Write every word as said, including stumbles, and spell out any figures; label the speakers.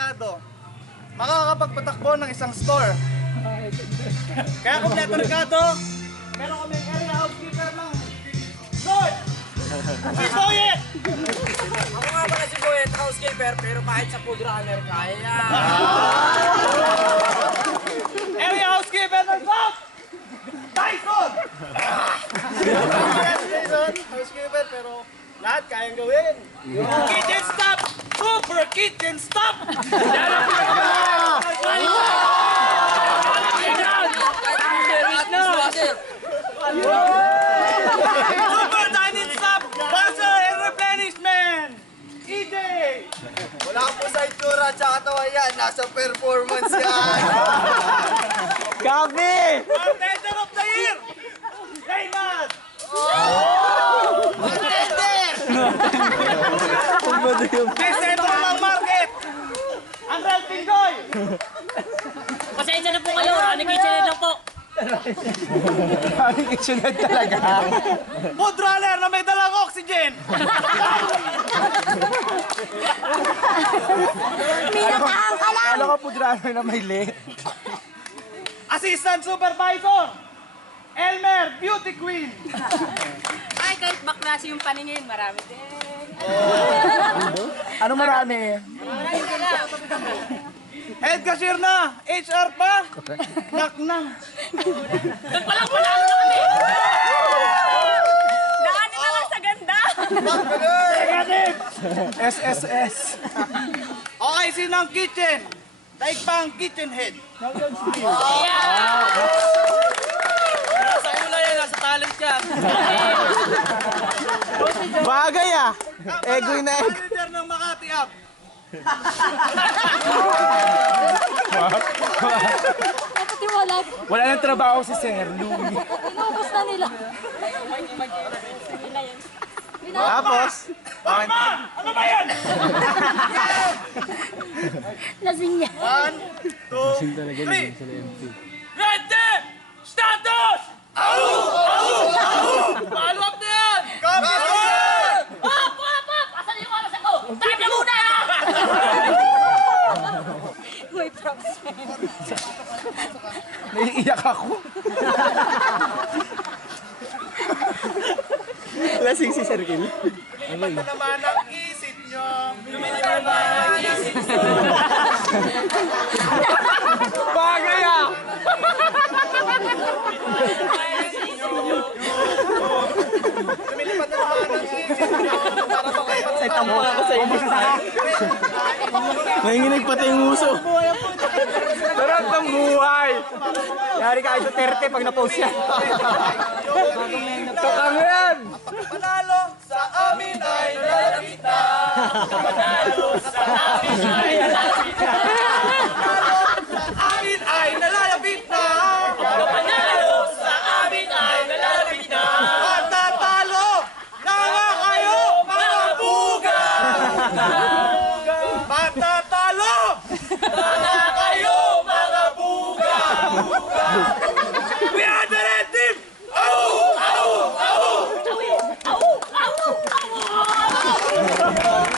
Speaker 1: Mercado, makakapagpatakbo ng isang store. Kaya kompleto Mercado, meron kami area housekeeper ng Lord! Si Boyet!
Speaker 2: Ako nga pala si Boyet, housekeeper, pero kahit sa food runner, kaya.
Speaker 1: Area housekeeper ng South! Tyson! Tyson, housekeeper, pero lahat kayang gawin. Kitchen stop! Super kitchen stop! Super dining stop! Parcel and replenishment! E J!
Speaker 2: Wala po sa itsura at sa katawan yan, nasa performance yan.
Speaker 3: Gabi!
Speaker 1: Bartender of the year! Raymond!
Speaker 2: Bartender!
Speaker 1: May sentro ng market! Andrel Pingoy!
Speaker 4: Pasensya na po kayo, Running Kitchen lang po.
Speaker 3: Kami kitchenhead talaga.
Speaker 1: Food runner na may dalang oxygen!
Speaker 5: Pinatahan ka lang!
Speaker 3: Ano ka po driver na may lit?
Speaker 1: Assistant Supervisor! Elmer, Beauty Queen!
Speaker 4: Ay, kahit baklase yung paningin, marami din.
Speaker 3: Ano marami?
Speaker 4: Marami sila.
Speaker 1: Head cashier na! H R pa! Nak na!
Speaker 4: Doon pa lang, panalo na kami. Daanin na lang sa ganda.
Speaker 1: Negative!
Speaker 3: S S S.
Speaker 1: Okay, sino ang kitchen? Daig pa ang kitchen head.
Speaker 2: Nasa ulo yan, nasa talent yan.
Speaker 3: Bagay ah. Egoy na egg.
Speaker 1: Manager ng Makati Up.
Speaker 5: Napatiwalag.
Speaker 3: Wala nang trabaho si Sir Louie.
Speaker 5: Inubos na nila.
Speaker 3: Tapos,
Speaker 1: Ano ba yan?
Speaker 5: Lasing niya.
Speaker 1: One, two, three.
Speaker 2: Ready! Status! Au! Au! Au! Follow up na yan!
Speaker 1: Copy!
Speaker 4: Pop, pop, pop! Asan yung oras ako? Time na muna!
Speaker 5: May props.
Speaker 3: naiiyak ako. Lasing si Sir Gil.
Speaker 1: Lumipat na naman ang isip nyo.
Speaker 2: Lumipat na ang isip nyo.
Speaker 3: Bagay ah!
Speaker 1: Lumilipat na naman ang isip nyo. Para makaipat sa
Speaker 3: Tampo ako sa inyo. Nanginginig pati yung uso. Sarap ng buhay! Yari ka sa thirty pag na-post yan. Kakang yan!
Speaker 1: Panalo sa amin ay lalakita.
Speaker 2: Panalo sa amin ay lalakita.